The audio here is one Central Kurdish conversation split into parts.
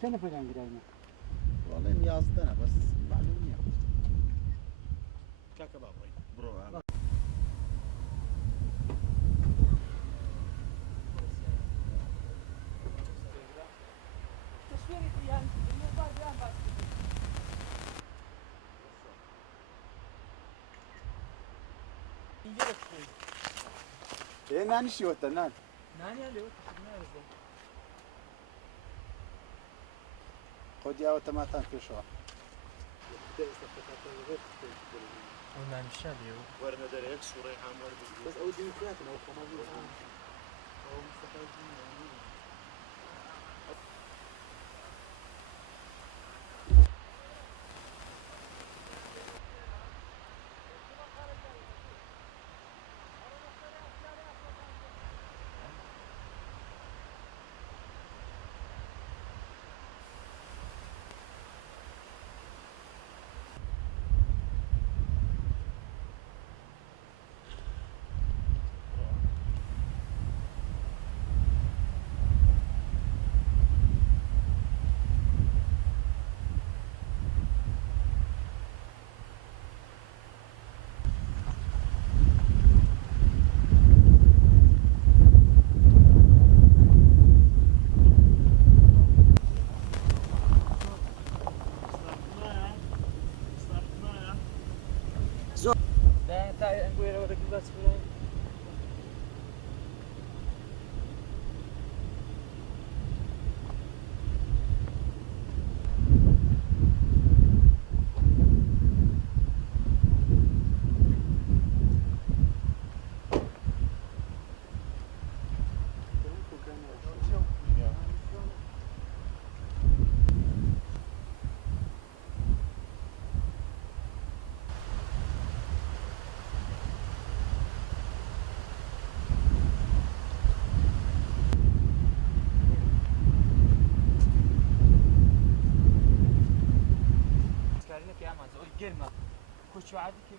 چه نفرم گراینا؟ والله نیازده نه بس معلوم نیست. چه کبابی؟ برو. ايه ناني شو تنان؟ ناني اللي هو تشبنا خد يا وتماتان في شو؟ وناني الشالي هو ورنا دريك صورة عامر بس أول ديمقراطي أو خماسي أو مستقبل ده تا نقول له بدك بس كارينا كي عم زوج جرمة كل شو عادي كي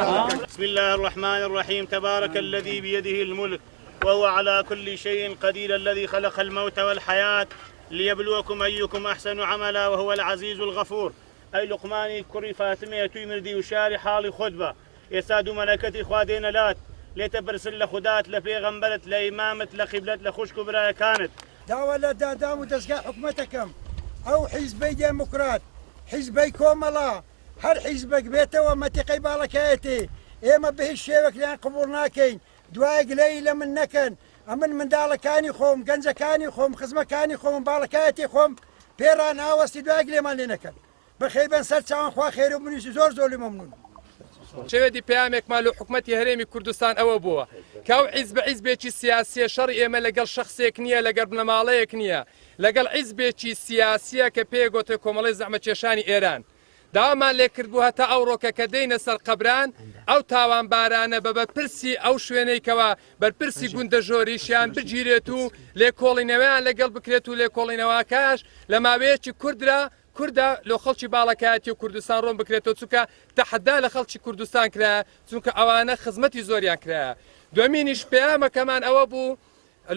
بسم الله الرحمن الرحيم تبارك الذي بيده الملك وهو على كل شيء قدير الذي خلق الموت والحياة ليبلوكم أيكم أحسن عملا وهو العزيز الغفور. أي لقماني كري فاتمية تويمردي وشاري حالي خطبة يساد ملكتي خوادين لات لتبرسل لخدات لفيغنبلت لإمامة لخبلت لخشك برايا كانت داوە لە دادام و دەستگای حکوومەتەکەم ئەو حیزبەی دێموکرات حیزبەی کۆمەڵا هەر حیزبەک بێتەوە مەتیقەی باڵەکایەتی ئێمە بە هیچ شێوەکلیان قبول ناکەین دوای گلەی لە من نەکەن ئەمن منداڵەکانی خۆم گەنجەکانی خۆم خزمەکانی خۆم باڵەکایەتی خۆم پێران ئاوەستی دوای گلێمان لێ نەکەن بەخێبەن سەر چاوان خوا خێر و منیشی زۆر زۆری مەمنون. شێوەدی پامێکمان لە حکوومەتی هەرێمی کوردستان ئەوە بووە کاو حیزبێکی سیاسیە شەڕ ئێمە لەگەڵ شخصێک نییە لەگەڵ بنەماڵەیەک نییە لەگەڵ حیزبێکی سیاسیە کە پێگوتە کۆمەڵی زەحمە کێشانی ئێران داوامان لێکردبوو هەتا ئەو ڕۆکە کە دەینە سەر قەبران ئەو تاوان بارانە بە بەرپرسی ئەو شوێنەیەکەوە بەرپرسی گوندە ژۆریشیان بگیرێت و لێکۆڵینەوەیان لەگەڵ بکرێت و لێکۆڵینەوەکەش لە ماوەیەکی کووردا لە خەڵکی باڵەکایەتی و کوردستان ڕۆم بکرێتەوە چونکە تەحەدا لە خەڵکی کوردستان کرا چونکە ئەوانە خزمەتی زۆریان کرایە. دومینیش پەیامەکەمان ئەوە بوو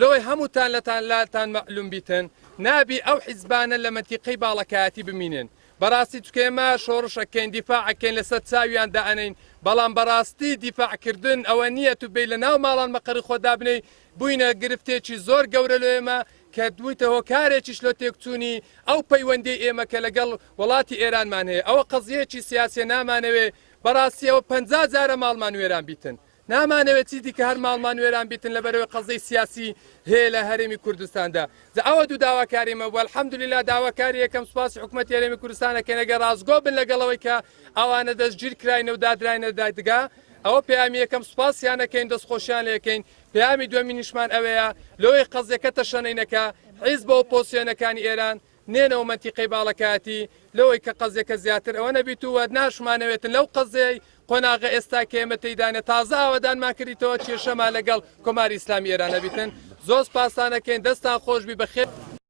لەوەی هەمووتان لاتان مەعلوم بیتن نابی ئەو حیزبانە لە مەنتیقەی باڵەکایەتی بمینن بەڕاستی چکێمە شۆڕشەکەین دیفاعەکەین لەسەر چاویاندا ئەنین بەڵام بەڕاستی دیفاعکردن ئەوە نییە تو بێ لە ناو ماڵان مەقەری خۆدا بنەی بووینە گرفتێکی زۆر گەورە لە ئێمە کە دویتە هۆکارێکیش لۆ تێکچوونی ئەو پەیوەندی ئێمە کە لەگەڵ وڵاتی ئێرانمان هەیە ئەوە قەزیەکی سیاسی نامانەوێ بەڕاستی ئەوە 50 جارە ماڵمان وێران بیتن نامانەوێت چیدی کە هەر ماڵمان وێران بیتن لەبەرەوەی قەزەی سیاسی هەیە لە هەرێمی کوردستاندا ئەوە دوو داواکاریمە بوو الحەمدولله داواکاری یەکەم سوپاسی حکوومەتی هەرێمی کوردستانە کە نەگە ڕازگۆ بن لەگەڵەوەی کە ئەوانە دەستگیر کراینە و دادراینە دادگا ئەوە پەیامی یەکەم سوپاسیانەکەین دەستخۆشیان لەکەین پەیامی دووەمینیشمان ئەوەیە لەوەی قەزیەکە تەشەنینەکە حیزب بە ئۆپۆزیسیۆنەکانی ئێران نێنەوە مەنتیقەی باڵەکایەتی لەوەی کە قەزیەکە زیاتر ئەوە نەبیتووە ناشمانەوێتن لەو قەزەی قۆناغە ئێستا کە ئێمە تێیدانە تازە ئەوەدانمان کردیتەوە کێشەمان لەگەڵ کۆماری ئیسلامی ئێران نەبیتن زۆر سپاسانەکەین دەستان خۆشبی بەخێر.